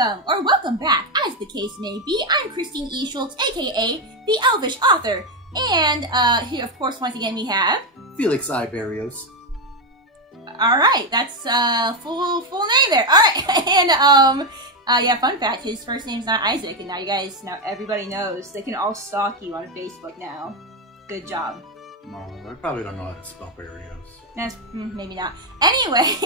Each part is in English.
welcome, or welcome back, as the case may be. I'm Christine E. Schulze, aka the Elvish Author. And here, of course, once again we have... Felix I. Barrios. Alright, that's full name there. Alright, and yeah, fun fact, his first name's not Isaac, and now everybody knows. They can all stalk you on Facebook now. Good job. No, I probably don't know how to spell Barrios. That's maybe not. Anyway,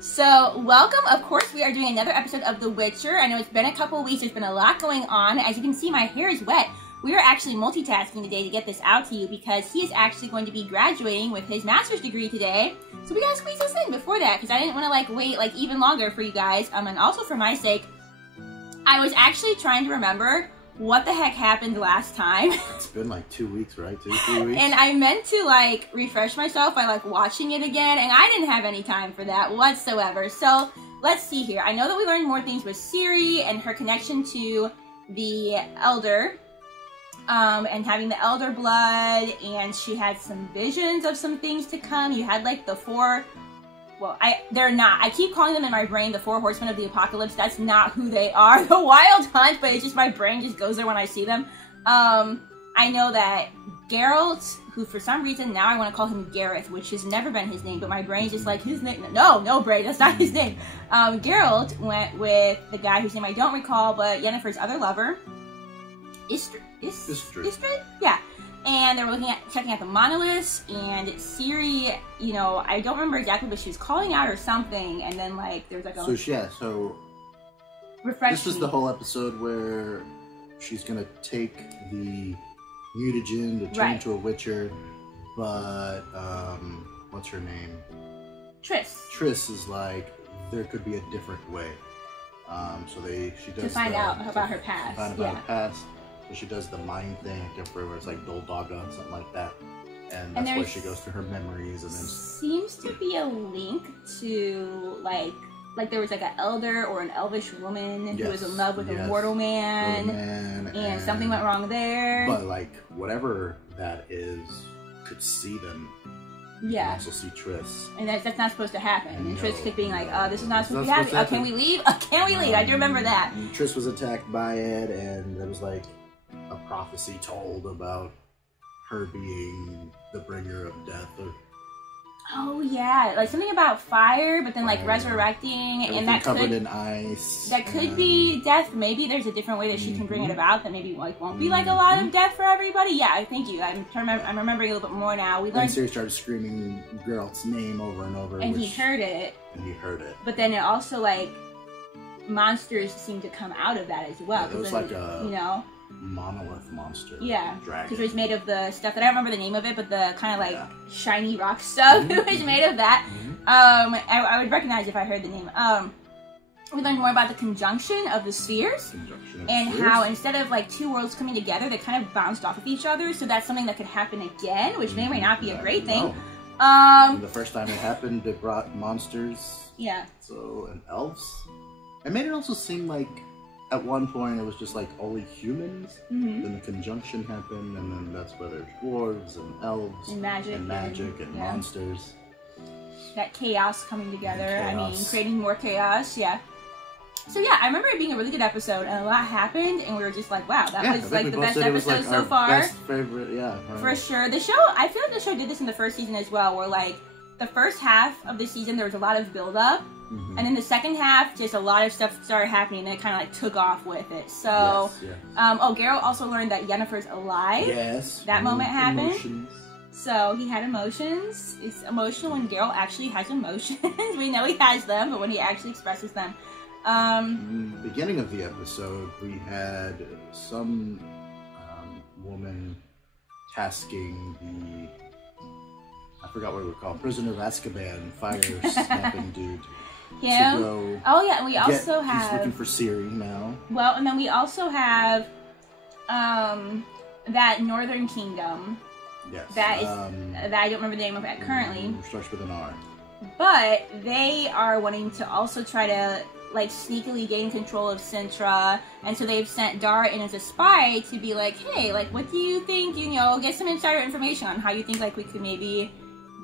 so welcome. Of course, we are doing another episode of The Witcher. I know it's been a couple weeks. There's been a lot going on. As you can see, my hair is wet. We are actually multitasking today to get this out to you because he is actually going to be graduating with his master's degree today. So we gotta squeeze this in before that because I didn't want to wait even longer for you guys. And also for my sake, I was actually trying to remember what the heck happened last time. It's been 2 weeks, right? 2-3 weeks. And I meant to refresh myself by watching it again, and I didn't have any time for that whatsoever. So let's see here. I know that we learned more things with Ciri and her connection to the Elder, and having the Elder blood, and she had some visions of some things to come. You had the four... Well, they're not. I keep calling them in my brain the four horsemen of the apocalypse. That's not who they are. The Wild Hunt, but it's just my brain just goes there when I see them. I know that Geralt, who for some reason now I want to call him Gareth, which has never been his name, but my brain's just his name. No, Bray, that's not his name. Geralt went with the guy whose name I don't recall, but Yennefer's other lover, Istrid? Yeah. And they were checking out the monoliths, and Ciri, I don't remember exactly, but she was calling out or something, and then there was So refresh this was the whole episode where she's gonna take the mutagen to turn into a Witcher, but what's her name? Triss. Triss is there could be a different way. So she does to find out about her past. Her past. So she does the mind thing, where it's Doldaga, something like that. And that's where she goes to her memories, and then seems to be a link to there was an elder or an elvish woman who was in love with a mortal man, and something went wrong there. But whatever that is, could see them. Yeah. You can also see Triss. And that's not supposed to happen. And Triss kept being this is not supposed to happen. Can we leave? Can we leave? I do remember that. And Triss was attacked by it, and there was a prophecy told about her being the bringer of death. Oh yeah, something about fire, but then resurrecting, and that covered in ice. That could be death. Maybe there's a different way that she can bring it about that maybe won't be a lot of death for everybody. Yeah, thank you. I'm remembering a little bit more now. We learned. Ciri started screaming Geralt's name over and over, and he heard it. But then it also monsters seem to come out of that as well. Yeah, it was a monolith monster. Yeah, dragon. Because it was made of the stuff that I don't remember the name of it, but the kind of shiny rock stuff. It was made of that. I would recognize if I heard the name. We learned more about the conjunction of the spheres, how instead of two worlds coming together, they kind of bounced off of each other. So that's something that could happen again, which may or may not be a great thing. The first time it happened, it brought monsters. Yeah. And elves. It made it also seem at one point it was just only humans. Then the conjunction happened, and then that's where there's dwarves and elves and magic and monsters. That chaos coming together. I mean, creating more chaos. Yeah. So yeah, I remember it being a really good episode, and a lot happened, and we were just wow, that was the best episode so far. Best favorite, yeah. For sure. The show, I feel like the show did this in the first season as well, where the first half of the season there was a lot of build up. And then the second half, just a lot of stuff started happening, and then it kind of took off with it. So, Geralt also learned that Yennefer's alive. Yes. That moment happened. Emotions. So he had emotions. It's emotional when Geralt actually has emotions. We know he has them, but when he actually expresses them. Beginning of the episode, we had some woman tasking I forgot what we were called, prisoner of Azkaban, fire snapping dude. Yeah. Oh yeah, and we also have. He's looking for Ciri now. Well, and then we also have that Northern Kingdom. Yes. That is that I don't remember the name of it currently. Starts with an R. But they are wanting to also try to sneakily gain control of Sintra, and so they've sent Dara in as a spy to be hey, what do you think? Get some insider information on how you think we could maybe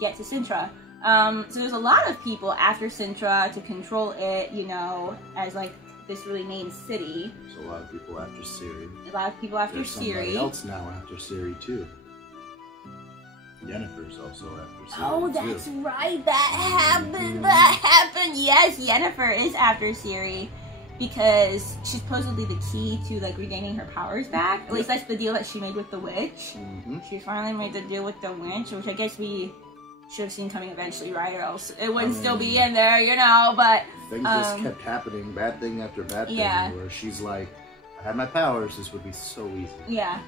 get to Sintra. So there's a lot of people after Sintra to control it, as this really main city. There's a lot of people after Siri. A lot of people after There's Siri. somebody else now after Siri too. Yennefer's also after Siri. Oh, that's right. That happened. Yes, Yennefer is after Siri because she's supposedly the key to like regaining her powers back. At least that's the deal that she made with the witch. She finally made the deal with the witch, which I guess we should have seen coming eventually, right? Or else it wouldn't still be in there, you know. But things just kept happening, bad thing after bad thing. Where she's like, "I had my powers. This would be so easy." Yeah.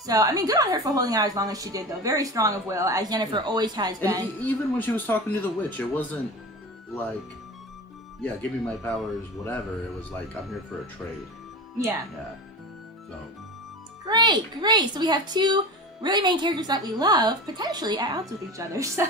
So, I mean, good on her for holding out as long as she did, though. Very strong of will, as Yennefer always has been. And even when she was talking to the witch, it wasn't like, yeah, give me my powers, whatever. It was like, I'm here for a trade. Yeah. Yeah. So. Great, great. So we have two really main characters that we love, potentially at odds with each other. So,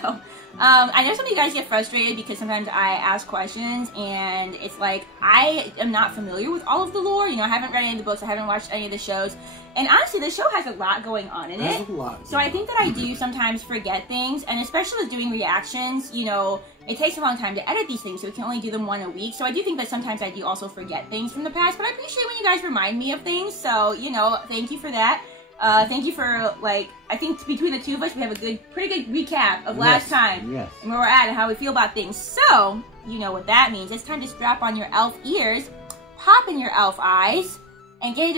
I know some of you guys get frustrated because sometimes I ask questions and it's like, I am not familiar with all of the lore. You know, I haven't read any of the books, I haven't watched any of the shows. And honestly, the show has a lot going on in it. So I think that I do sometimes forget things, and especially with doing reactions, you know, it takes a long time to edit these things, so we can only do them one a week. So I do think that sometimes I do also forget things from the past, but I appreciate when you guys remind me of things. So, you know, thank you for that. Thank you for, like, I think between the two of us, we have a pretty good recap of last time. Yes. And where we're at and how we feel about things. So, you know what that means. It's time to strap on your elf ears, pop in your elf eyes, and get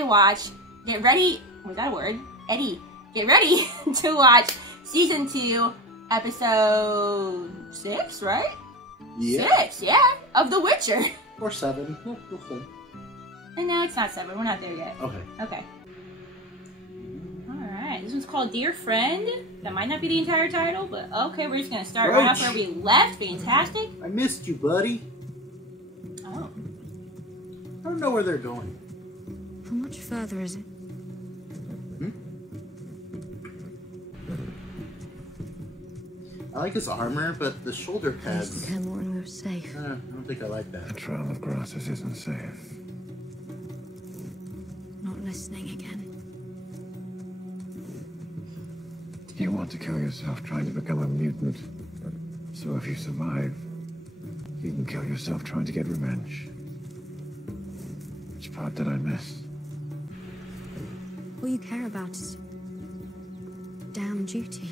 ready, was that a word? Eddie, get ready to watch Season 2, Episode 6, right? Yeah. 6, yeah, of The Witcher. Or 7, we'll see. And no, it's not 7, we're not there yet. Okay. Alright, this one's called Dear Friend. That might not be the entire title, but okay, we're just gonna start right off where we left. Fantastic. I missed you, buddy. Oh. I don't know where they're going. How much further is it? I like his armor, but the shoulder pads. I more and we were safe. I don't think I like that. The trail of grasses isn't safe. Not listening again. You want to kill yourself trying to become a mutant. So if you survive, you can kill yourself trying to get revenge. Which part did I miss? All you care about is damn duty.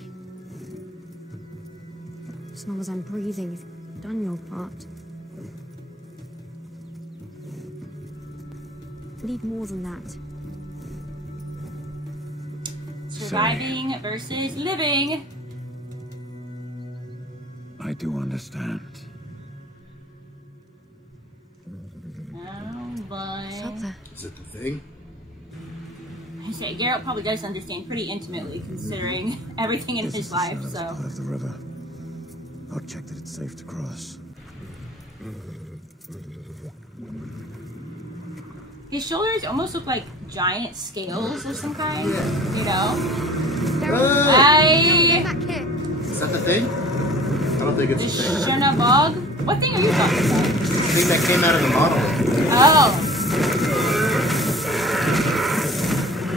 As long as I'm breathing, you've done your part. I need more than that. Surviving versus living. I do understand. Oh boy. What's up there? Is it the thing? I say Geralt probably does understand pretty intimately, considering everything in his life. So. Of the river. I'll check that it's safe to cross. His shoulders almost look like giant scales of some kind. Yeah. You know? Get back here. Is that the thing? I don't think it's the thing. Shunabog? What thing are you talking about? The thing that came out of the monolith. Oh.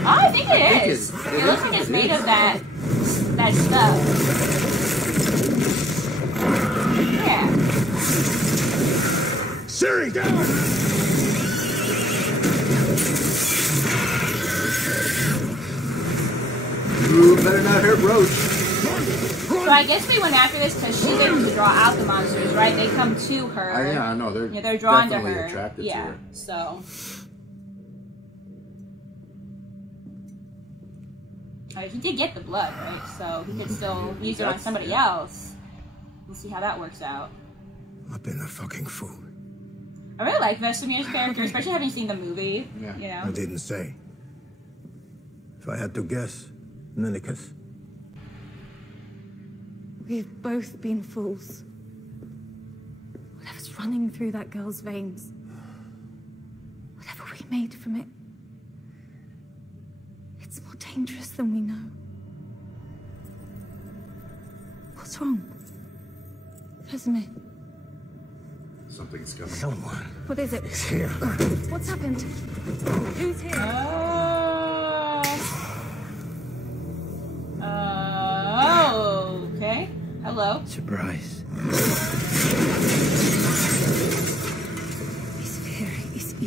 Oh, I think it is. It looks like it's made of that stuff. Yeah. Siri, down! You better not hurt Roach. So I guess we went after this because she's able to draw out the monsters, right? They come to her. Yeah, I know. They're drawn to definitely her. attracted to her. So. He did get the blood, right? So he could still use it on somebody else. We'll see how that works out. I've been a fucking fool. I really like Vesemir's character, especially having seen the movie. Yeah. You know? I didn't say. If I had to guess, Minicus. We've both been fools. Whatever's running through that girl's veins, whatever we made from it, it's more dangerous than we know. What's wrong? Vesemir? Something's coming. Someone What is it? is here. What's happened? Who's here? Okay. Hello. Surprise. He's very easy.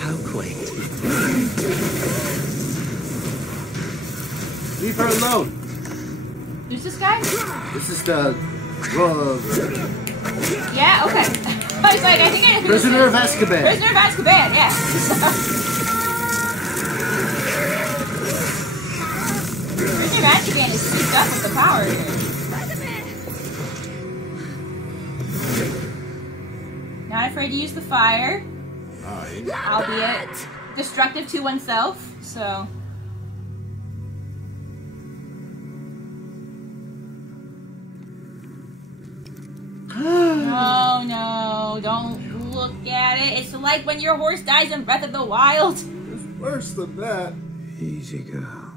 How quaint. Leave her alone. Who's this guy? This is the Yeah, okay. I was like, I think I know who this Prisoner is. of Azkaban. Prisoner of Azkaban, yeah. Prisoner of Azkaban is souped up with the power here. Not afraid to use the fire. Albeit destructive to oneself, so. No, no, don't look at it. It's like when your horse dies in Breath of the Wild. It's worse than that. Easy, girl.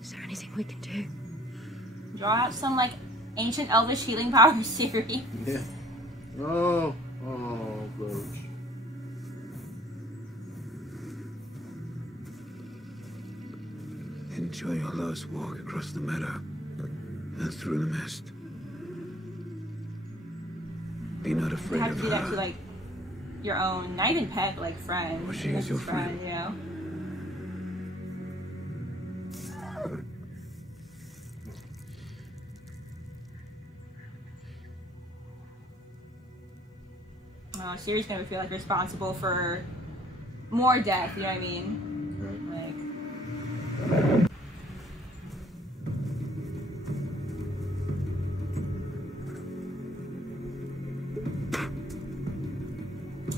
Is there anything we can do? Draw out some, like, ancient elvish healing power Siri. Yeah. Oh, Roach. Enjoy your last walk across the meadow and through the mist. Be not You afraid have of to do that to, her. like, your own, not even pet, but, like, friend. Well, she is your friend. You know? Oh, Siri's gonna feel like responsible for more death, you know what I mean? Like.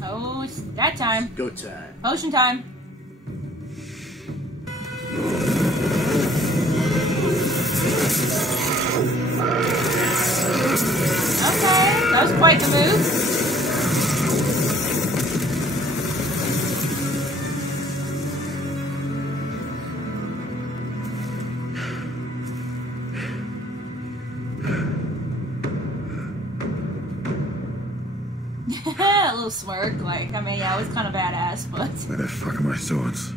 Oh, it's that time. Go time. Potion time. Okay, that was quite the move. A little smirk, like, I mean, yeah, it was kind of badass, but. Where the fuck are my swords?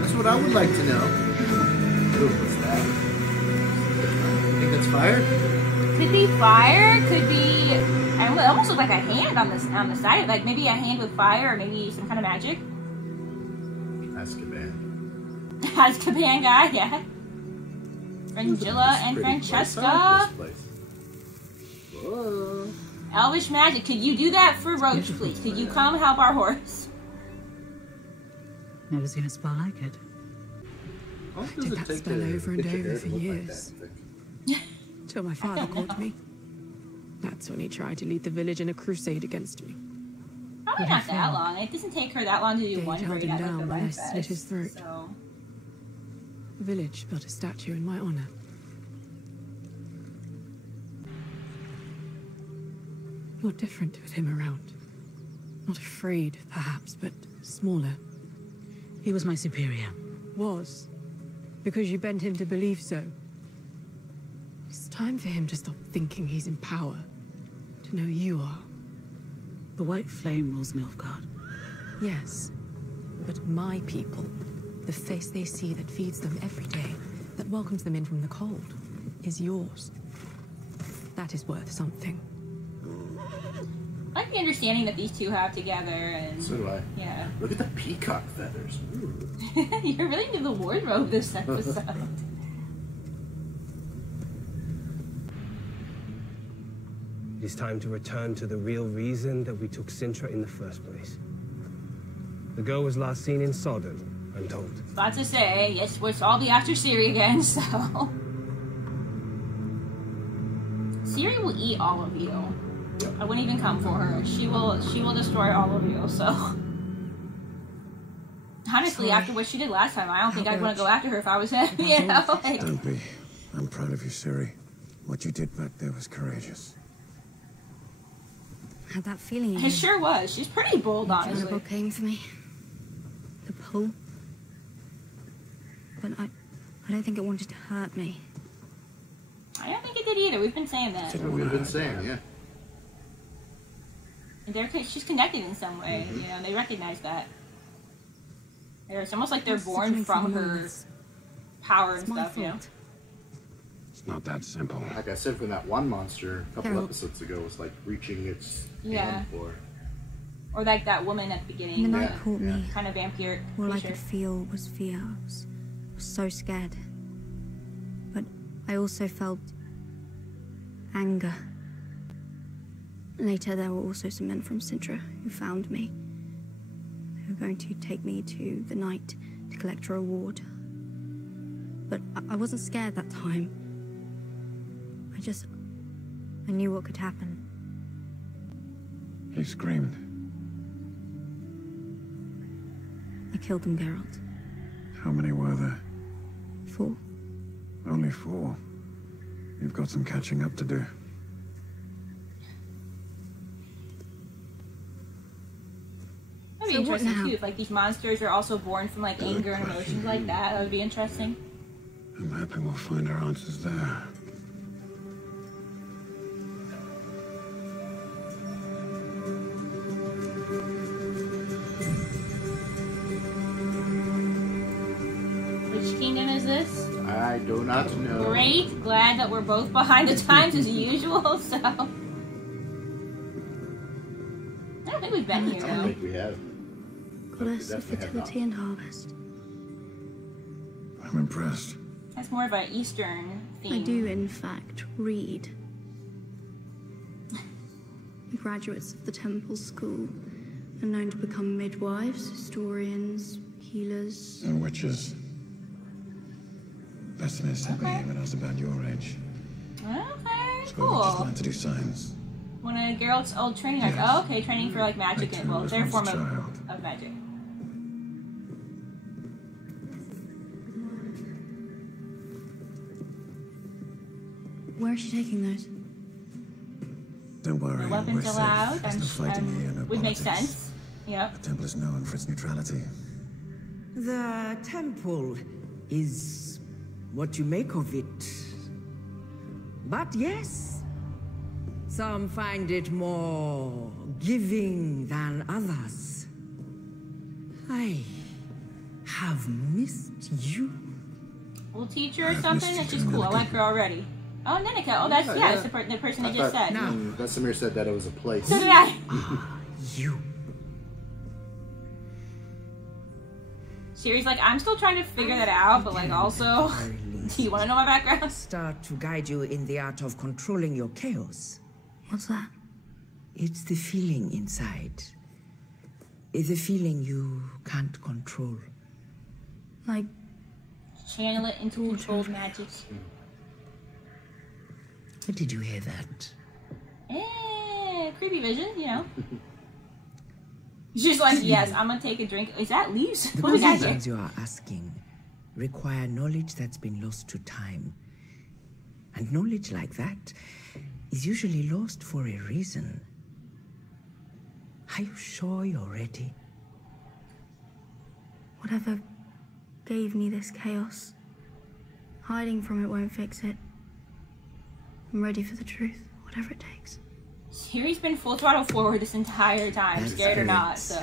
That's what I would like to know. Ooh, what's that? You think that's fire? Could be fire, could be. I mean, it almost looked like a hand on the side, like maybe a hand with fire, or maybe some kind of magic. Azkaban. Azkaban guy, yeah. Frangilla and Francesca. Whoa. Elvish magic. Could you do that for Roach, please? Could you come help our horse? Never seen a spell like it. How long I does did it that take spell to over and get your over hair for to look like years. that, Vic? Till my father caught me. That's when he tried to lead the village in a crusade against me. Probably not that long. It doesn't take her that long to do They one held braid him out with down the when I life slit vest, his throat. So. The village built a statue in my honor. You're different with him around. Not afraid, perhaps, but smaller. He was my superior. Was. Because you bent him to believe so. It's time for him to stop thinking he's in power. To know you are. The White Flame rules Nilfgaard. Yes. But my people, the face they see that feeds them every day, that welcomes them in from the cold, is yours. That is worth something. I like the understanding that these two have together, and So do I. yeah. Look at the peacock feathers. Ooh. You're really into the wardrobe this episode. It is time to return to the real reason that we took Sintra in the first place. The girl was last seen in Sodden, I'm told. About to say, yes, we'll all be after Siri again, so. Siri will eat all of you. I wouldn't even come for her. She will destroy all of you, so. Honestly, after what she did last time, I don't think I'd want to go after her if I was him, you know? Like, Don't be. I'm proud of you, Siri. What you did back there was courageous. Had that feeling again. it sure was. She's pretty bold, honestly. Terrible came for me. The pull. But I don't think it wanted to hurt me. I don't think it did either. We've been saying that. That's what we've been saying, yeah. She's connected in some way, you know, they recognize that. It's almost like they're born from her power and stuff, you know? It's not that simple. Like I said, from that one monster a couple episodes ago was like reaching its end for. Or like that woman at the beginning. The night caught me. Kind of vampire. All I could feel was fear. I was so scared. But I also felt anger. Later, there were also some men from Sintra who found me. They were going to take me to the night to collect a reward. But I wasn't scared that time. I knew what could happen. He screamed. I killed them, Geralt. How many were there? 4. Only 4. You've got some catching up to do. That'd be interesting too, if like these monsters are also born from like anger and emotions like that. That would be interesting. I'm hoping we'll find our answers there. Which kingdom is this? I do not know. Great, glad that we're both behind the times as usual, so... I don't think we've been here, though. I don't think we have. Goddess of fertility and harvest. I'm impressed. That's more of an Eastern theme. I do, in fact, read. The graduates of the temple school are known to become midwives, historians, healers. And witches. Destiny sent me when I was about your age. Okay, So cool. I just learned to do science. One of Geralt's old training arcs. Oh, okay, training for like magic and well, their form of magic. Where is she taking those? Don't worry, The weapons we're allowed. safe. There's no fighting here, no would make politics. sense. Yep. The temple is known for its neutrality. The temple is what you make of it. But yes, some find it more giving than others. I have missed you. Old teacher or something? That's just cool. I like her already. Oh, Nenica. Oh, that's, yeah, that's the person you just said. Vesemir said that it was a place. So did I. You. Siri's like, I'm still trying to figure that out, but like also, do you want to know my background? Start to guide you in the art of controlling your chaos. What's that? It's the feeling inside. It's the feeling you can't control. Like... Channel it into controlled magic. Where did you hear that? Creepy vision, you know. She's like, yes, I'm gonna take a drink. Is that leaves? The What was that? questions you are asking require knowledge that's been lost to time. And knowledge like that is usually lost for a reason. Are you sure you're ready? Whatever gave me this chaos, hiding from it won't fix it. I'm ready for the truth, whatever it takes. Siri's been full throttle forward this entire time, That's scared or great. not, so.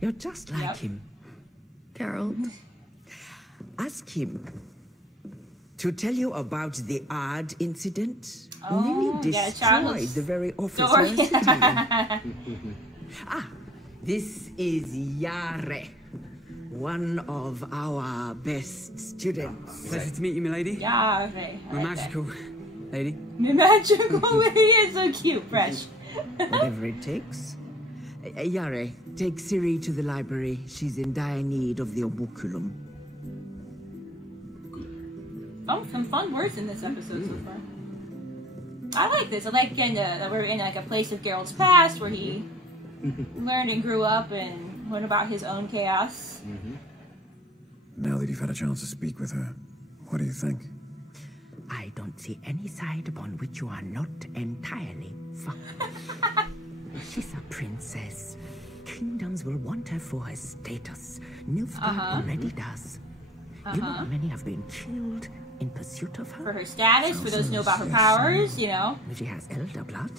You're just like him. Geralt. Ask him to tell you about the odd incident. Oh, Nearly yeah, destroyed Charles. the very office Story. you're sitting in. This is Yare, one of our best students. Pleasure to meet you, milady. Yeah, okay. We're magical, lady. Magical lady is so cute, fresh. Whatever it takes. Yare, take Ciri to the library. She's in dire need of the obuculum. Oh, some fun words in this episode so far. I like this. I like again that we're in like a place of Geralt's past where he learned and grew up and learned about his own chaos. Now that you've had a chance to speak with her, what do you think? I don't see any side upon which you are not entirely fucked. She's a princess. Kingdoms will want her for her status. Nilfgaard already does. You know how many have been killed in pursuit of her? For her status, for those who know about her powers, you know. She has elder blood.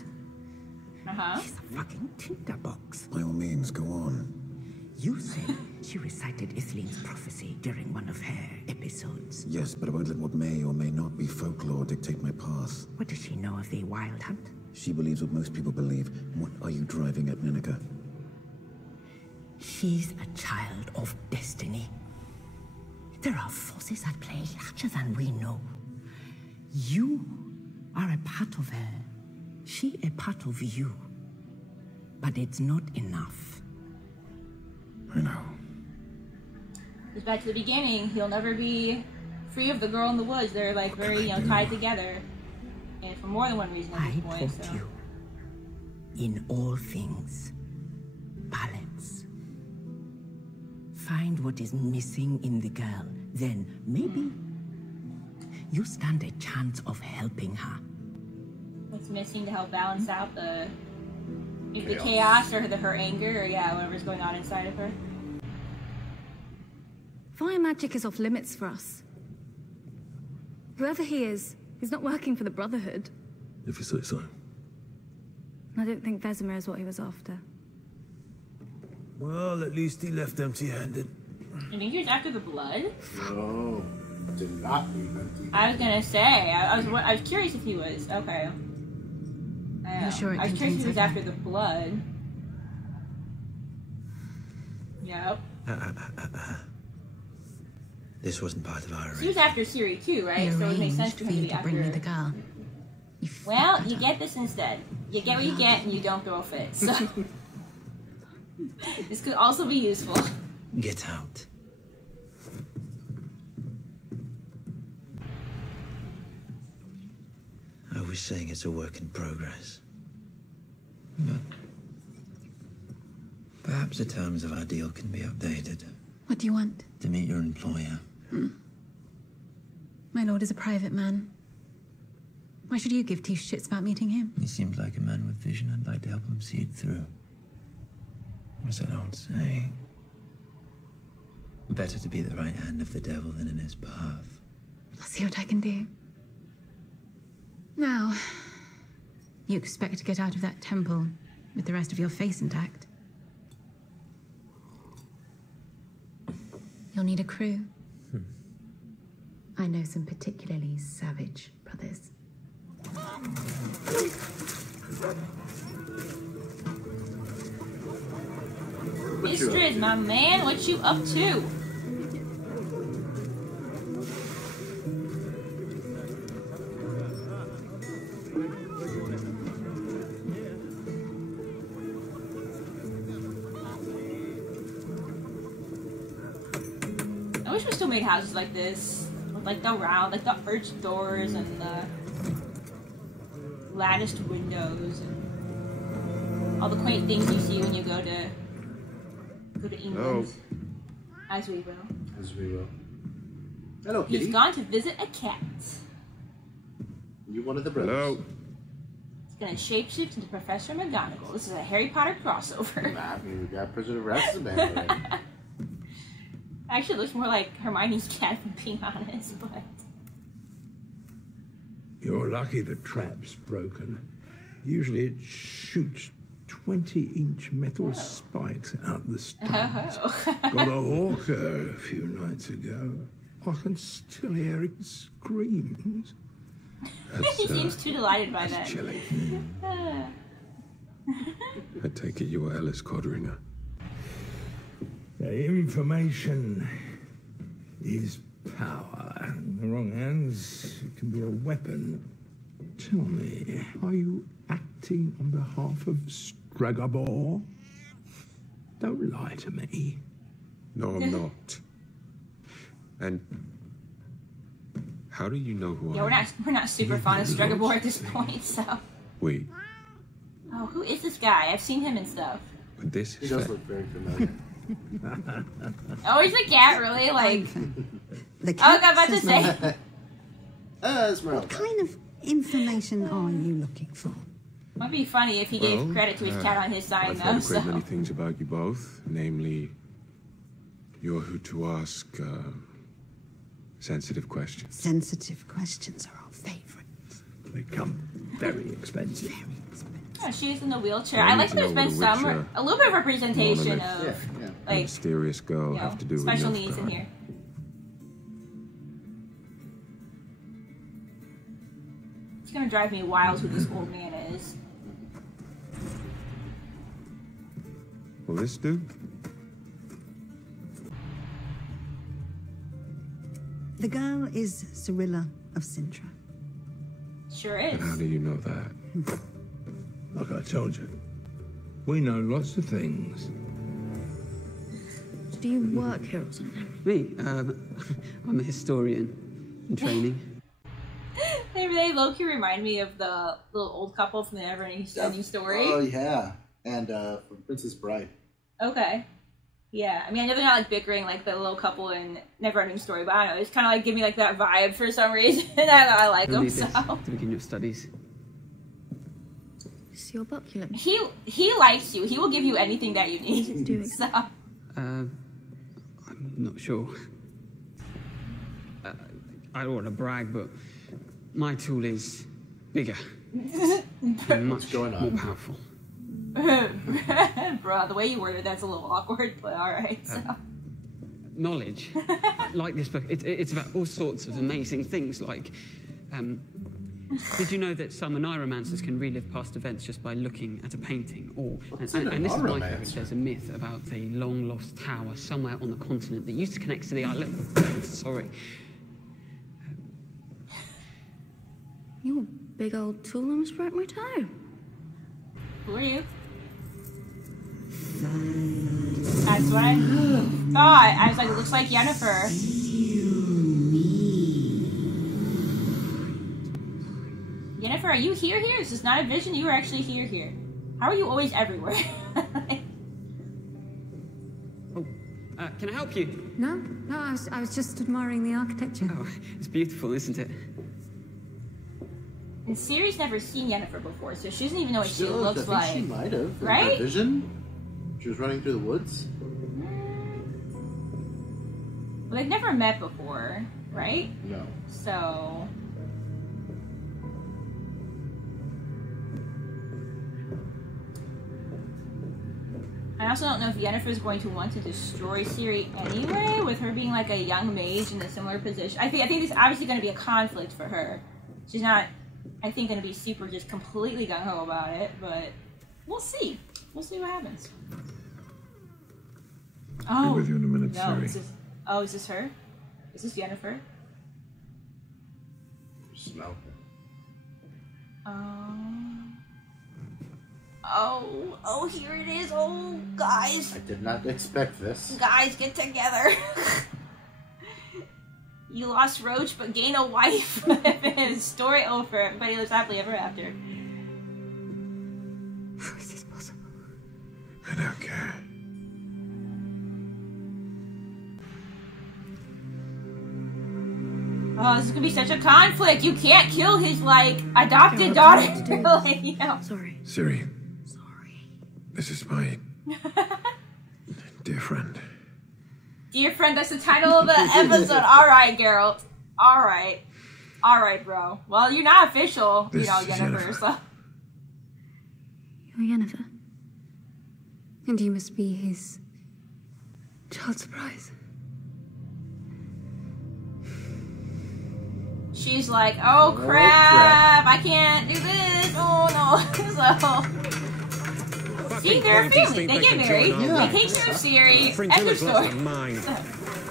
She's a fucking tinderbox. By all means, go on. You said she recited Islin's prophecy during one of her episodes. Yes, but I won't let what may or may not be folklore dictate my path. What does she know of the Wild Hunt? She believes what most people believe. What are you driving at, Ninika? She's a child of destiny. There are forces at play larger than we know. You are a part of her. She a part of you. But it's not enough. I know. Goes back to the beginning. He'll never be free of the girl in the woods. They're like very, tied together, and for more than one reason at this point. I taught you, in all things, balance. Find what is missing in the girl, then maybe you stand a chance of helping her. What's missing to help balance out the chaos or her anger, or whatever's going on inside of her. Fire magic is off limits for us. Whoever he is, he's not working for the Brotherhood. If you say so. I don't think Vesemir is what he was after. Well, at least he left empty-handed. I think he was after the blood. No, did not leave empty. I was gonna say. I was curious if he was. Okay. You're sure it I was curious if he was contains after the blood. Yep. This wasn't part of R.I.P. He was after Siri too, right? So it makes sense for him to be after. Bring me the girl. Well, you get this instead. You get what you get, and you don't throw a fit. So this could also be useful. Get out. I was saying it's a work in progress. But perhaps the terms of our deal can be updated. What do you want? To meet your employer. My lord is a private man. Why should you give two shits about meeting him? He seems like a man with vision. I'd like to help him see it through. As I don't say. Better to be the right hand of the devil than in his path. I'll see what I can do. Now, you expect to get out of that temple with the rest of your face intact? You'll need a crew. I know some particularly savage brothers. Mistress, my man, what you up to? I wish we still made houses like this. With like the round, like the arched doors and the latticed windows and all the quaint things you see when you go to England. As we will. As we will. Hello, kitty. He's gone to visit a cat. You one of the brothers. Hello. He's gonna shapeshift into Professor McGonagall. This is a Harry Potter crossover. I mean, we got Prisoner of Azkaban already. Actually, it looks more like Hermione's cat, if I'm being honest, but... You're lucky the trap's broken. Usually it shoots 20-inch metal spikes out the stars. Got a hawker a few nights ago. I can still hear its screams. He seems too delighted by that. Chilly. I take it you were Ellis Codringer. The information is power. In the wrong hands, it can be a weapon. Tell me, are you acting on behalf of Stragobor? Don't lie to me. No, I'm not. And how do you know who I am? We're not super fond of Stragobor at this point, so... Wait, Oh, who is this guy? I've seen him and stuff. but this He is does look very familiar. Oh, he's a cat, really? Like... The I was about to say... Esmeralda. What kind of information are you looking for? Might be funny if he gave credit to his cat on his sign, I've though, heard a so... great many things about you both, namely, you're who to ask sensitive questions. Sensitive questions are our favorite. They come very expensive. Oh, she's in the wheelchair. I like that there's been a little bit of representation of a mysterious girl have to do with special needs in Nilfgaard? here. It's gonna drive me wild who this old man is. Will this do? The girl is Cyrilla of Sintra. Sure is. And how do you know that? Like I told you, we know lots of things. Do you work here or something? Me? I'm a historian in training. They low-key remind me of the little old couple from the Never-Ending Story. Oh, yeah. And from Princess Bride. Okay. Yeah, I mean, I know they're not like bickering like the little couple in Never-Ending Story, but I don't know, it's kind of like give me like that vibe for some reason. I like them, so. To begin your studies. It's your book, you He likes you. He will give you anything that you need. Do it. So. I'm not sure. I don't want to brag, but my tool is bigger and much more powerful. Bruh, the way you worded that's a little awkward, but alright. So. Knowledge, like this book, it's about all sorts of amazing things, like, did you know that some neuromancers can relive past events just by looking at a painting? Or, and this is my favourite, there's a myth about a long-lost tower somewhere on the continent that used to connect to the island. Sorry. Your big old tool almost broke my toe. Who are you? That's what I thought. I was like, it looks like Yennefer. Yennefer, are you here? This is not a vision. You are actually here. How are you always everywhere? Can I help you? No, I was just admiring the architecture. Oh, it's beautiful, isn't it? And Ciri's never seen Yennefer before, so she doesn't even know what she looks like. I think she might have. Right? Her vision? She was running through the woods. Well, they've never met before, right? No. So... I also don't know if Yennefer is going to want to destroy Ciri anyway, with her being like a young mage in a similar position. I think there's obviously going to be a conflict for her. She's not, I think, going to be super just completely gung-ho about it, but we'll see. We'll see what happens. I'll be with you in a minute, no, Ciri. Is this her? Is this Yennefer? Smell. Oh, here it is. Oh, guys. I did not expect this. Guys, get together. You lost Roach, but gain a wife. Story over. Everybody lives happily ever after. How is this possible? I don't care. Oh, this is gonna be such a conflict. You can't kill his, like, adopted daughter. Like, you know. Sorry. Ciri. Sorry. This is my dear friend. Dear friend, that's the title of the episode. Alright, Geralt. Alright. Alright, bro. Well, you're not official, This you know, is Yennefer, so. You're Yennefer. And you must be his child surprise. She's like, oh crap, I can't do this. Oh no. So, see, they're a family. They get married. They take care of Ciri. End of story. Mine.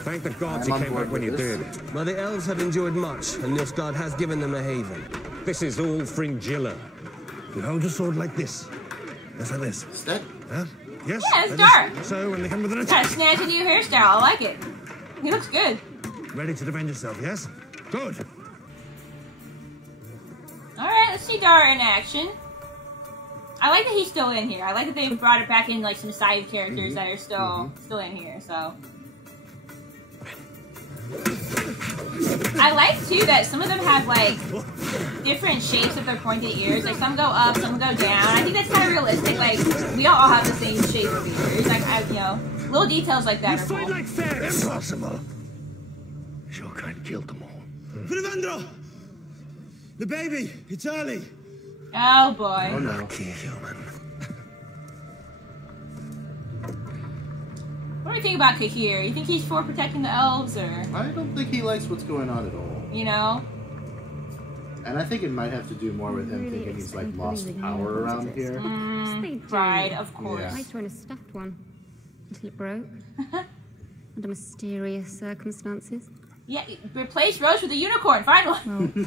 Thank the gods you came back when you did. Well, the elves have enjoyed much, and Nilfgaard has given them a haven. This is all Fringilla. You hold your sword like this. Just like this. Step? Huh? Yes? Yeah, it's like dark. this. So when they come with an Kind attack, of snazzy new hairstyle. I like it. He looks good. ready to defend yourself, yes? Good. Alright, let's see Dara in action. I like that he's still in here. I like that they brought it back in, like, some side characters that are still in here, so. I like, too, that some of them have, like, different shapes of their pointed ears. Like, some go up, some go down. I think that's kind of realistic. Like, we all have the same shape of ears. Like, you know, little details like that are cool. Like fairies. Impossible. Your kind killed them all. Filivandro! The baby! It's early! Oh, boy. Oh, no. Lucky human. What What do you think about Kahir? You think he's for protecting the elves, or? I don't think he likes what's going on at all. You know? And I think it might have to do more with him thinking he's like lost power around here. Pride, of course. Yeah. I used to own a stuffed one until it broke under mysterious circumstances. Yeah, replace Roach with a unicorn. Find one. Well,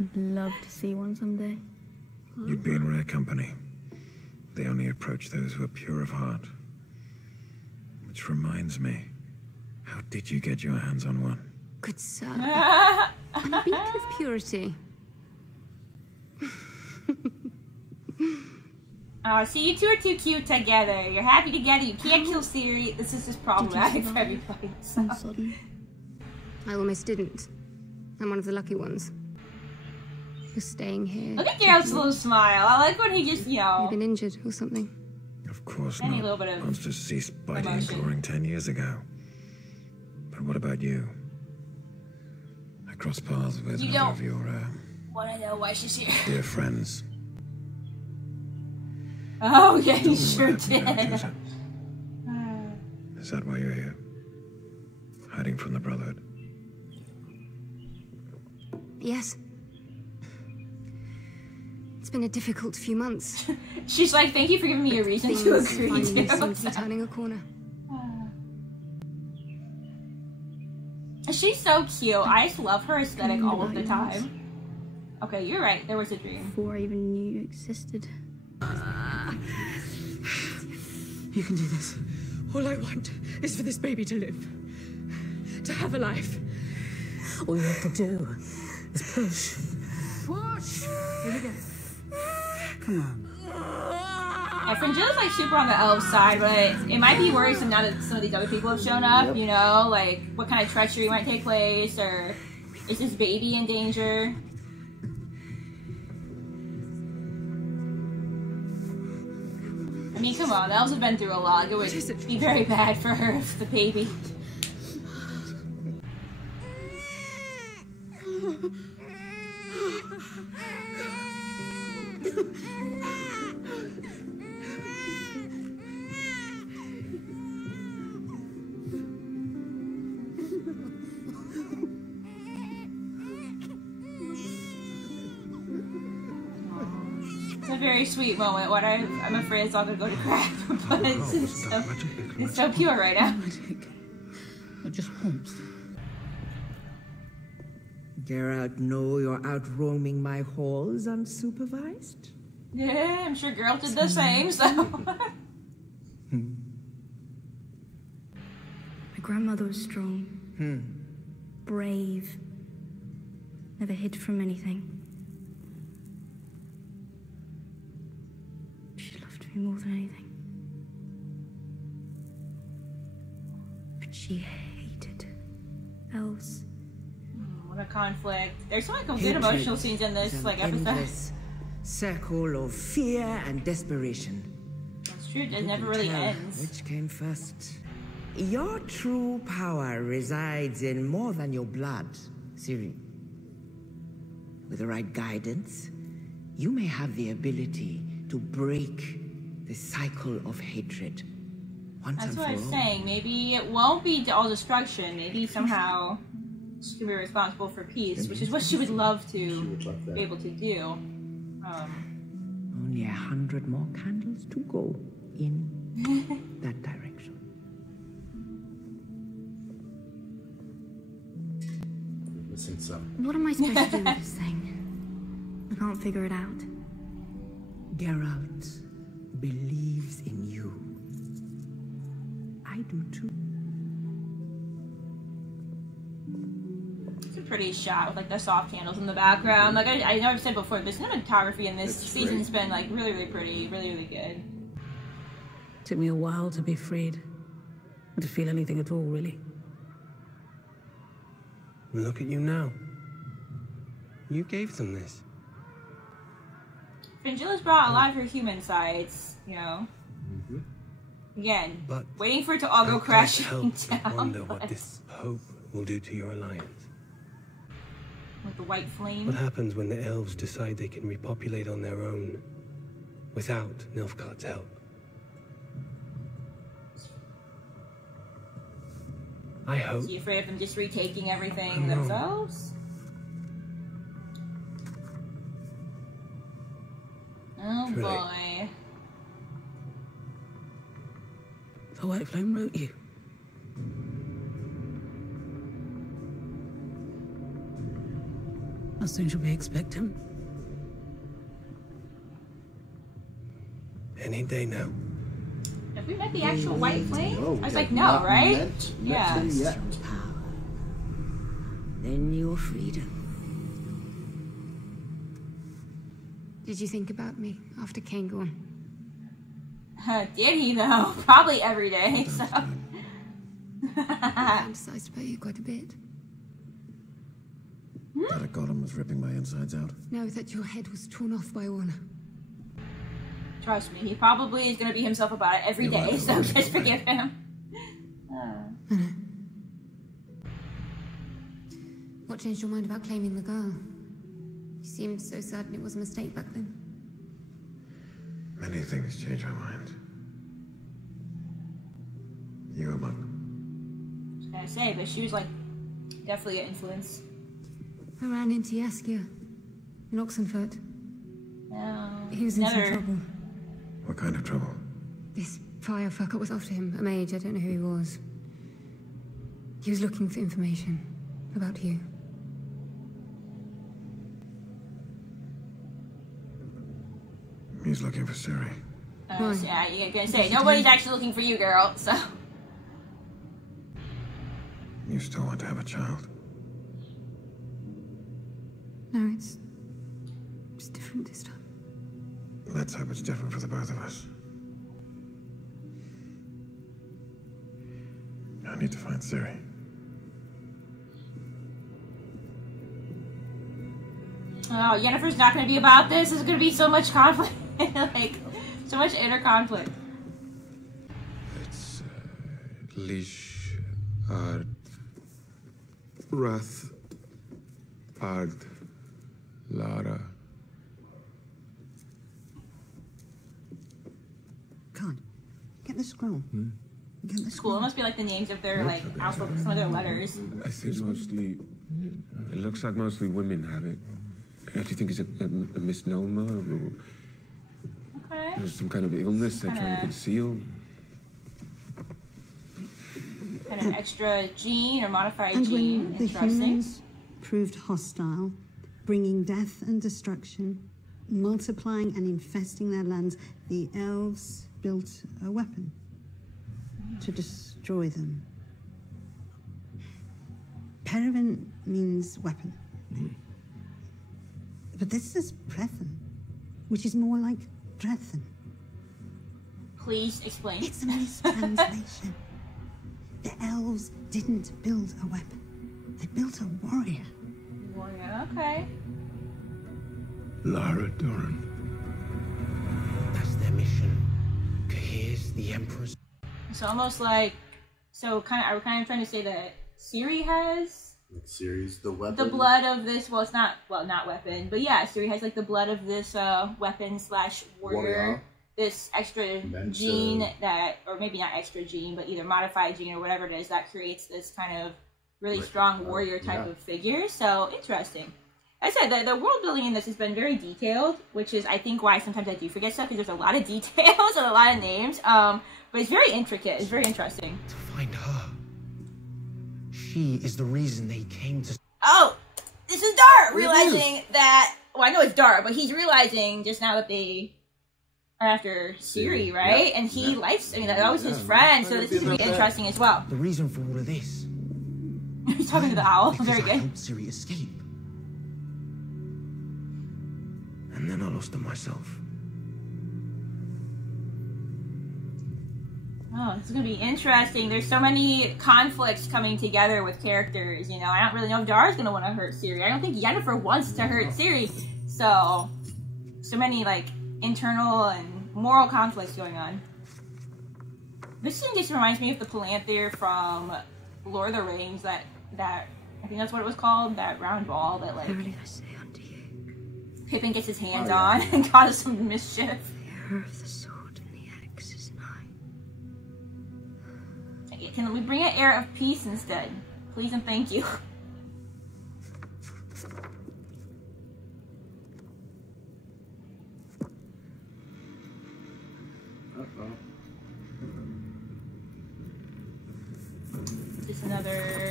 I'd love to see one someday. You'd be in rare company. They only approach those who are pure of heart. Which reminds me, how did you get your hands on one? Good sir. I'm a beacon of purity. Oh, see, you two are too cute together. You're happy together. You can't kill Siri. This is just problematic for everybody. So. I almost didn't. I'm one of the lucky ones. Just staying here. Look at Geralt's little smile. I like when he just, you know... You've been injured or something? Of course Any not. little bit of Monsters ceased biting and emotion. clawing 10 years ago. But what about you? I crossed paths with You another don't- of your Want to know why she's here? dear friends. Oh, yeah, you Doesn't sure matter now, did. does it? Is that why you're here? Hiding from the Brotherhood? Yes. It's been a difficult few months. She's like, thank you for giving me a reason to Things agree finally to. seem to be turning a corner. She's so cute. I just love her aesthetic all of the time. Okay, you're right. There was a dream. Before I even knew you existed. You can do this. All I want is for this baby to live. To have a life. All you have to do is push. Push! Here we go. Come on. Yeah, Fringilla's like super on the elf side, but it might be worrisome now that some of these other people have shown up, Yep. you know? Like, what kind of treachery might take place, or is this baby in danger? I mean, come on, the elves have been through a lot. It would be very bad for her if the baby... It's a very sweet moment. What I'm afraid it's all gonna go to crap, but it's so pure right now. I just warmth. Geralt, know you're out roaming my halls unsupervised? Yeah, I'm sure Geralt did the same, so... My grandmother was strong. Brave. Never hid from anything. She loved me more than anything. But she hated elves. What a conflict. There's some like good emotional scenes in this like episode. Endless circle of fear and desperation. That's true, it never really Tell ends. Which came first? Your true power resides in more than your blood, Ciri. With the right guidance, you may have the ability to break the cycle of hatred once That's and what for I'm all. saying. Maybe it won't be all destruction. Maybe somehow she could be responsible for peace, which is what she would love to be able to do. Only 100 more candles to go in that direction. Missing some. What am I supposed to do with this thing? I can't figure it out. Geralt believes in you. I do too. It's a pretty shot with like the soft candles in the background. Like I know I've said before, the cinematography in this season has been like really, really pretty, really, really good. Took me a while to be freed. Or to feel anything at all, really. Look at you now. You gave them this. Fringilla's brought a lot of her human sides, you know. Again, But waiting for it to all go I crashing can't help but down. wonder what this hope will do to your alliance. With the white flame. What happens when the elves decide they can repopulate on their own without Nilfgaard's help? I hope. Is he afraid of them just retaking everything themselves? Oh Truly. boy. The White Flame wrote you. How soon should we expect him? Any day now. Have we met the actual White Flame? No, I was we like, have no, not right? met Yeah. him yet. Then your freedom. Did you think about me after Kane gone? Did he though? Probably every day. So. I fantasized about you quite a bit. That a golem was ripping my insides out. Now that your head was torn off by one. Trust me, he probably is gonna be himself about it every day. So just forgive him. What changed your mind about claiming the girl? You seemed so certain it was a mistake back then. Many things change my mind. You among them. I was gonna say, but she was like definitely an influence. I ran into Yaskia in Oxenfurt. No. He was in some trouble. What kind of trouble? This firefucker was after him, a mage, I don't know who he was. He was looking for information about you. He's looking for Siri. Yeah, you're gonna say, nobody's actually looking for you, girl, so. You still want to have a child? No, it's different this time. Let's hope it's different for the both of us. I need to find Siri. Oh, Yennefer's not gonna be about this. There's gonna be so much conflict. Like, so much inner conflict. It's Lish Ard Wrath Ard Lara. Can't. Get the scroll. Get the Cool. scroll. It must be like the names of their like alphabet, some of their letters. I think mostly. It looks like mostly women have it. Do you think it's a misnomer? Or Okay. there's some kind of illness they're trying to conceal? Kind of extra gene or modified And gene. when the Interesting. humans proved hostile, bringing death and destruction, multiplying and infesting their lands, the elves built a weapon to destroy them. Peregrine means weapon. But this is Brethren, which is more like Drethen. Please explain. It's a mistranslation. The elves didn't build a weapon. They built a warrior. Warrior, okay. Lara Doran. That's their mission. Here's the Emperor's. So almost like, so kind of, are we kind of trying to say that Ciri has Like Ciri's the weapon. the blood of this? Well, it's not. Well, not weapon, but yeah, Ciri has like the blood of this weapon slash warrior. This extra gene that, or maybe not extra gene, but either modified gene or whatever it is that creates this kind of really strong warrior type of figure. So interesting. As I said, the world building in this has been very detailed, which is I think why sometimes I do forget stuff because there's a lot of details and a lot of names. But it's very intricate. It's very interesting. To find her. She is the reason they came to. Oh, this is Dara realizing that. Well, I know it's Dara, but he's realizing just now that they are after Ciri, right? Yeah. And he likes. I mean, that was his friend, so this is really interesting as well. The reason for all of this. He's talking to the owl. Because Very I good. helped Ciri escape. And then I lost her myself. Oh, this is gonna be interesting. There's so many conflicts coming together with characters. You know, I don't really know if Dara's gonna want to hurt Ciri. I don't think Yennefer wants to hurt Ciri. So many like internal and moral conflicts going on. This thing just reminds me of the Palantir from Lord of the Rings. That I think that's what it was called. That round ball that like Pippin gets his hands on and causes some mischief. The error of the sword and the axe is mine. Can we bring an air of peace instead? Please and thank you.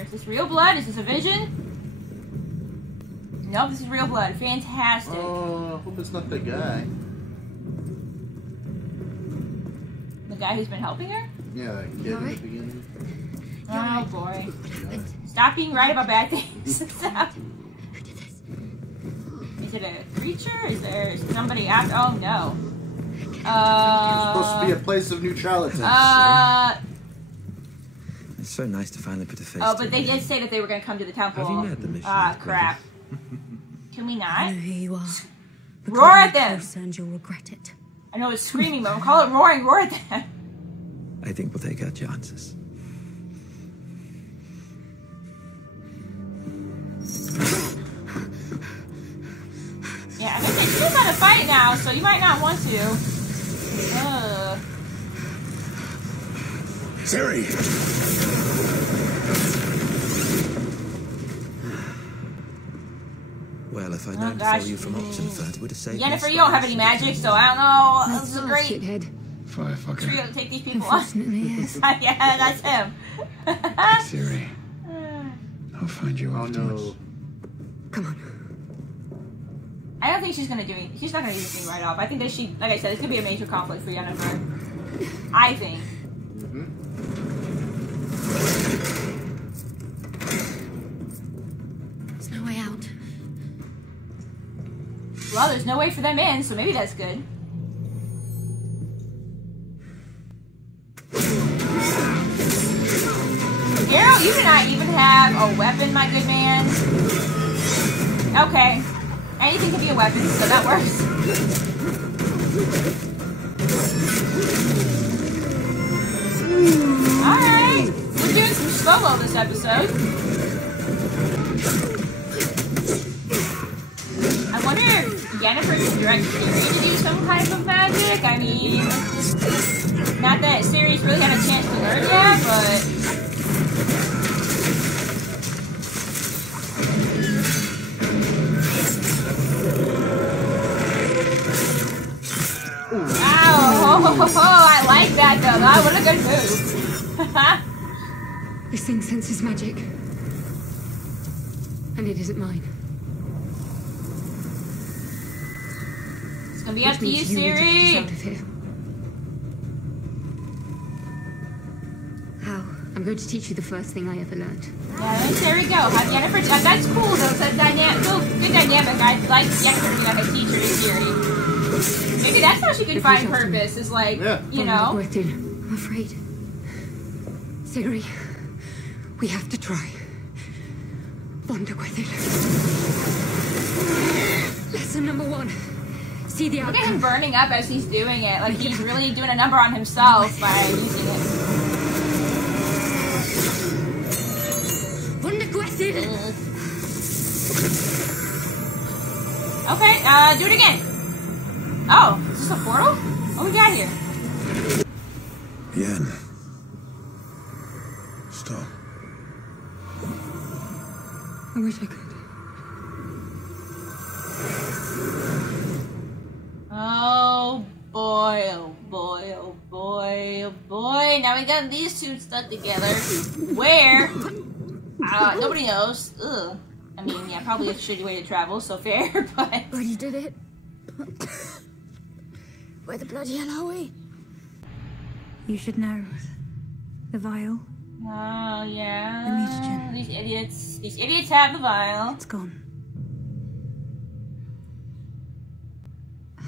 Is this real blood? Is this a vision? Nope, this is real blood. Fantastic. Oh, I hope it's not the guy. The guy who's been helping her? Yeah, that kid in the beginning. Oh boy. Stop being right about bad things. Stop. Is it a creature? Is there somebody after? Oh no. It's supposed to be a place of neutrality. It's so nice to finally put a face. Oh, but they did say that they were going to come to the temple. Have you met the mission? Ah, crap. Can we not? I know who you are. Roar at them! And you'll regret it. I know it's screaming, but I'm call it roaring. Roar at them. I think we'll take our chances. Yeah, I think they still got to fight now, so you might not want to. Siri! Well, if I'd known to follow you from Oxenford, it would have saved me. Jennifer, you don't have any magic, so I don't know. This is a great Firefucker. trio to take these people on. Yes. Yeah, that's him. Siri. I'll find you afterwards. No. Come on. I don't think she's gonna do it. She's not gonna do anything right off. I think that she, like I said, it's gonna be a major conflict for Jennifer. I think. There's no way out. Well, there's no way for them in, so maybe that's good. Geralt, you do not even have a weapon, my good man. Okay. Anything can be a weapon, so that works. Alright. We're doing some slow-mo this episode. I wonder if Jennifer can direct Siri to do some kind of magic. I mean, not that Siri's really had a chance to learn yet, but... I like that though. That was a good move. This thing senses magic. And it isn't mine. It's gonna be up to you, Siri. How? I'm going to teach you the first thing I ever learned. Yeah, there we go. Have Jennifer. That's cool though. It's a dynamic, good dynamic. I like Jennifer being like a teacher to Siri. Maybe that's how she could find purpose, is like, you know. I'm afraid. Siri, we have to try. Wondergwethil. Lesson number 1. See the outcome. Look at him burning up as he's doing it. Like he's really doing a number on himself by using it. Wondergwethil. Okay, do it again. Oh, is this a portal? What we got here? Yen. Stop. I wish I could. Oh boy, oh boy, oh boy, oh boy. Now we got these two stuck together. Where? Nobody knows. Ugh. I mean, yeah, probably a shitty way to travel, so fair, but... But you did it. Where the bloody hell are we? You should know. The vial. Oh, yeah. The mutagen. These idiots have the vial. It's gone.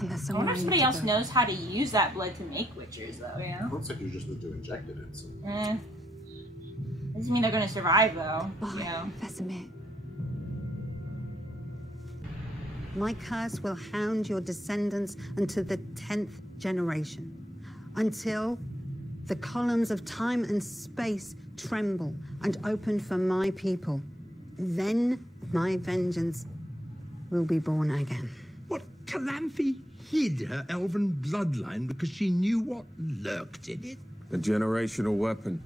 I wonder if somebody else knows how to use that blood to make witchers, though, you know? Looks like you just need to inject it in. So. Doesn't mean they're gonna survive, though, you know? Vesemir. My curse will hound your descendants unto the 10th generation, until the columns of time and space tremble and open for my people. Then my vengeance will be born again. What, Calanthe hid her elven bloodline because she knew what lurked in it? A generational weapon.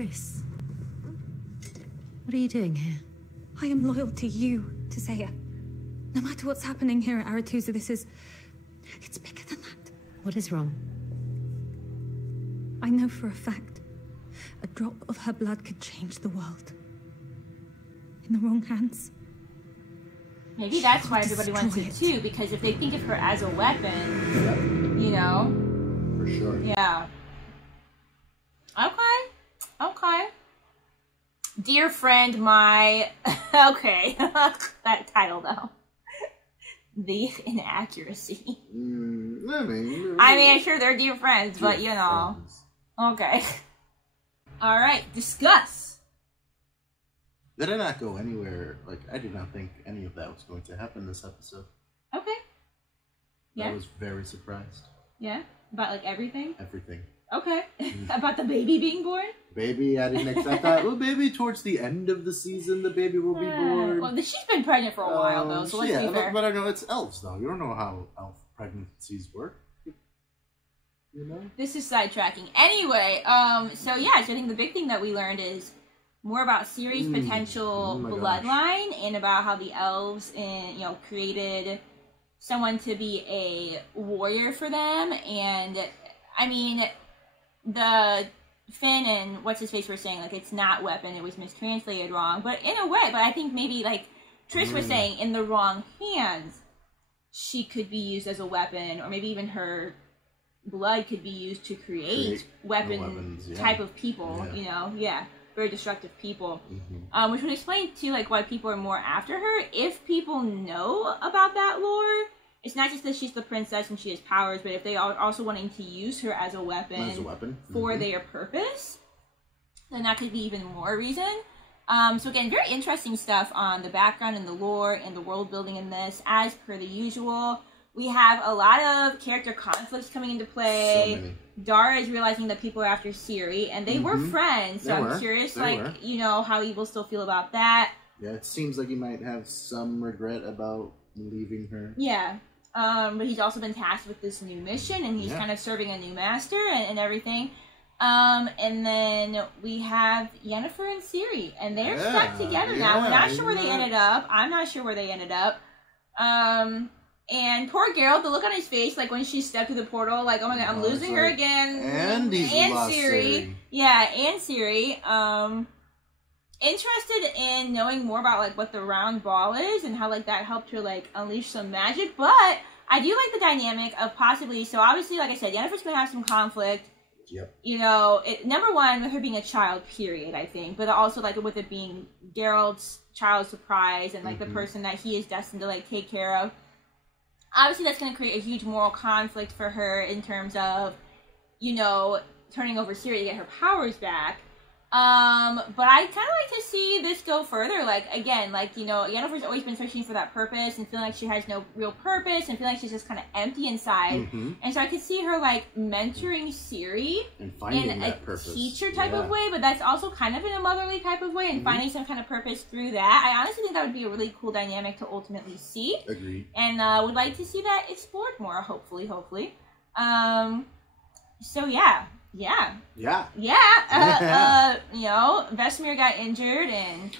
Triss, what are you doing here? I am loyal to you, Tisea. No matter what's happening here at Aretusa, it's bigger than that. What is wrong? I know for a fact, a drop of her blood could change the world. In the wrong hands. Maybe that's why everybody wants it too, because if they think of her as a weapon, you know. For sure. Yeah. Okay. Okay. Dear friend, my... okay. That title, though. The inaccuracy. I mean, sure, they're dear friends, but, you know. Okay. Alright, discuss. Did I not go anywhere? Like, I did not think any of that was going to happen this episode. Okay. Yeah. I was very surprised. Yeah? About, like, everything? Everything. Okay. About the baby being born? Baby, I didn't expect that. Well, maybe towards the end of the season, the baby will be born. Well, she's been pregnant for a while, though, so let's be fair. But I know it's elves, though. You don't know how elf pregnancies work. You know? This is sidetracking. Anyway, so yeah, so I think the big thing that we learned is more about Ciri's potential bloodline and about how the elves, created someone to be a warrior for them. And I mean, the Finn and what's his face were saying like it's not weapon, it was mistranslated wrong. But in a way, but I think maybe like Triss was saying, in the wrong hands, she could be used as a weapon, or maybe even her blood could be used to create weapons, type of people. Very destructive people, which would explain too like why people are more after her. If people know about that lore, it's not just that she's the princess and she has powers, but if they are also wanting to use her as a weapon, for their purpose, then that could be even more reason. So again, very interesting stuff on the background and the lore and the world building in this. As per the usual, we have a lot of character conflicts coming into play. So many. Dara is realizing that people are after Ciri, and they were friends, so I'm curious, how he will still feel about that. Yeah, it seems like he might have some regret about leaving her. Yeah, but he's also been tasked with this new mission, and he's kind of serving a new master and everything. And then we have Yennefer and Ciri, and they're stuck together now. We're not sure where they ended up. I'm not sure where they ended up. And poor Geralt, the look on his face, like when she stepped through the portal, like, oh my god, I'm losing her again. And Ciri. Yeah, and Ciri. Interested in knowing more about, like, what the round ball is and how, like, that helped her, like, unleash some magic. But I do like the dynamic of possibly, so obviously, like I said, Yennefer's gonna have some conflict. Yep. Number one, with her being a child, period, I think. But also, like, with it being Geralt's child surprise and, like, the person that he is destined to, like, take care of. Obviously, that's going to create a huge moral conflict for her in terms of, turning over Ciri to get her powers back. But I kind of like to see this go further. Like, again, Yennefer's always been searching for that purpose and feeling like she has no real purpose and feeling like she's just kind of empty inside. And so I could see her, like, mentoring Ciri and finding in that a purpose. Teacher type of way, but that's also kind of in a motherly type of way and finding some kind of purpose through that. I honestly think that would be a really cool dynamic to ultimately see. Agreed. And would like to see that explored more, hopefully. So, yeah. Vesemir got injured, and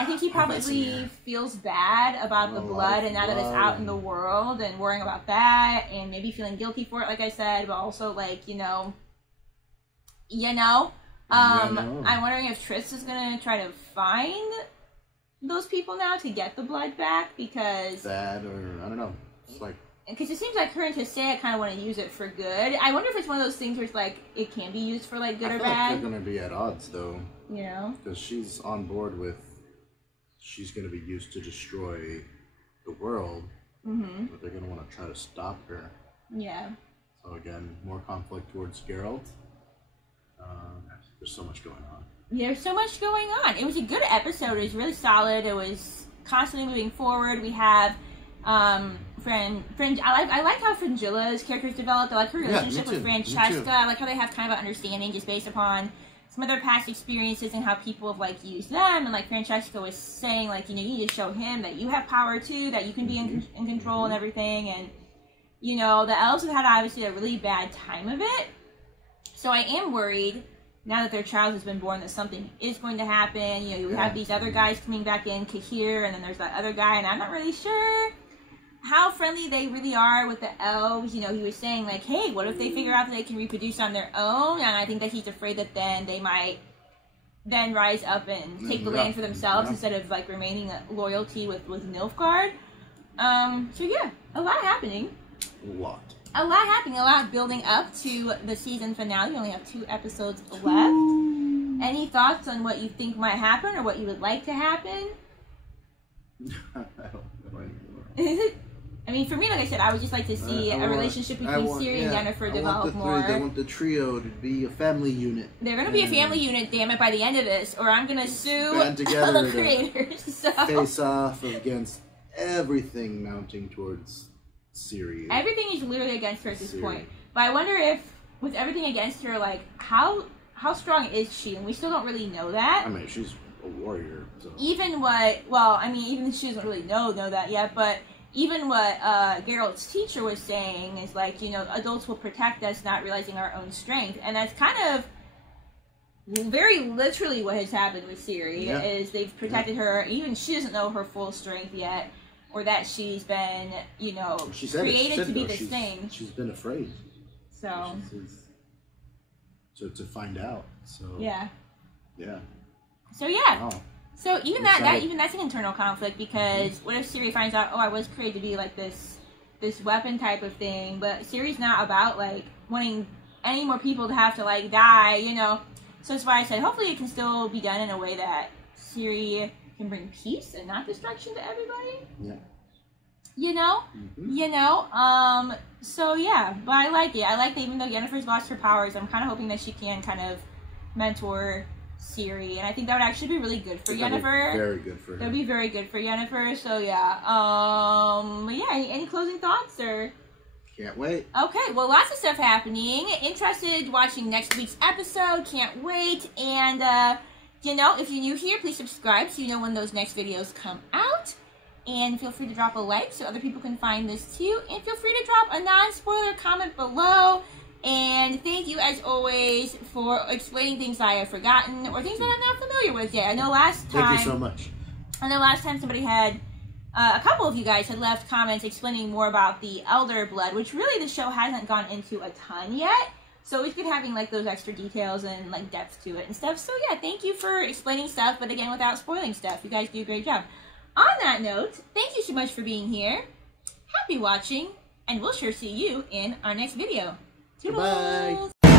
I think he probably feels bad about the blood, and now that it's out in the world, and worrying about that, and maybe feeling guilty for it, like I said, but also, like, I'm wondering if Triss is gonna try to find those people now to get the blood back, because... That, or, I don't know, it's like... Because it seems like her and Tisea kind of want to use it for good. I wonder if it's one of those things where it's like, it can be used for, like, good or bad. Like they're going to be at odds, though. Because she's on board with... She's going to be used to destroy the world. But they're going to want to try to stop her. Yeah. So, again, more conflict towards Geralt. There's so much going on. There's so much going on. It was a good episode. It was really solid. It was constantly moving forward. We have... I like how Frangilla's character's developed. I like her relationship with Francesca. I like how they have kind of an understanding just based upon some of their past experiences and how people have, like, used them. And, like, Francesca was saying, like, you need to show him that you have power, too, that you can be in control and everything. And, the elves have had, obviously, a really bad time of it. So I am worried now that their child has been born, that something is going to happen. You know, you have these other guys coming back in, Kahir, and then there's that other guy, and I'm not really sure how friendly they really are with the elves. You know, he was saying, like, hey, what if they figure out that they can reproduce on their own? And I think that he's afraid that then they might then rise up and take the land for themselves instead of, like, remaining loyalty with Nilfgaard. So yeah, a lot happening. A lot happening, a lot building up to the season finale. We only have 2 episodes left. Any thoughts on what you think might happen or what you would like to happen? I don't know anymore. I mean, for me, like I said, I would just like to see a relationship between Ciri and Yennefer develop more. They want the trio to be a family unit. They're going to be a family unit, damn it, by the end of this, or I'm going to sue the creators. So. Face off against everything mounting towards Ciri. Everything is literally against her at this point. But I wonder if, with everything against her, like, how strong is she? And we still don't really know that. I mean, she's a warrior. So. Even she doesn't really know that yet, but even what Geralt's teacher was saying is, like, you know, adults will protect us, not realizing our own strength. And that's kind of very literally what has happened with Ciri, is they've protected her. Even she doesn't know her full strength yet, or that she's been, you know, created to be this thing. She's been afraid. So to find out. So yeah. So wow. So even that's an internal conflict, because what if Ciri finds out, oh, I was created to be like this weapon type of thing, but Ciri's not about, like, wanting any more people to have to, like, die, you know. So that's why I said hopefully it can still be done in a way that Ciri can bring peace and not destruction to everybody. Yeah. You know? You know? So yeah, but I like it. I like that even though Yennefer's lost her powers, I'm kind of hoping that she can kind of mentor Ciri, and I think that would actually be really good for Yennefer. Very good for her. That would be very good for Yennefer. So yeah. But yeah, any closing thoughts or? Can't wait. Okay, well, lots of stuff happening. Interested watching next week's episode. Can't wait. And you know, if you're new here, please subscribe so you know when those next videos come out. And feel free to drop a like so other people can find this too. And feel free to drop a non-spoiler comment below. And thank you, as always, for explaining things I have forgotten or things that I'm not familiar with yet. I know last time... Thank you so much. I know last time somebody had... a couple of you guys had left comments explaining more about the Elder Blood, which really the show hasn't gone into a ton yet. So it's good having, like, those extra details and, like, depth to it and stuff. So yeah, thank you for explaining stuff, but again, without spoiling stuff. You guys do a great job. On that note, thank you so much for being here. Happy watching, and we'll sure see you in our next video. Toodles! Bye.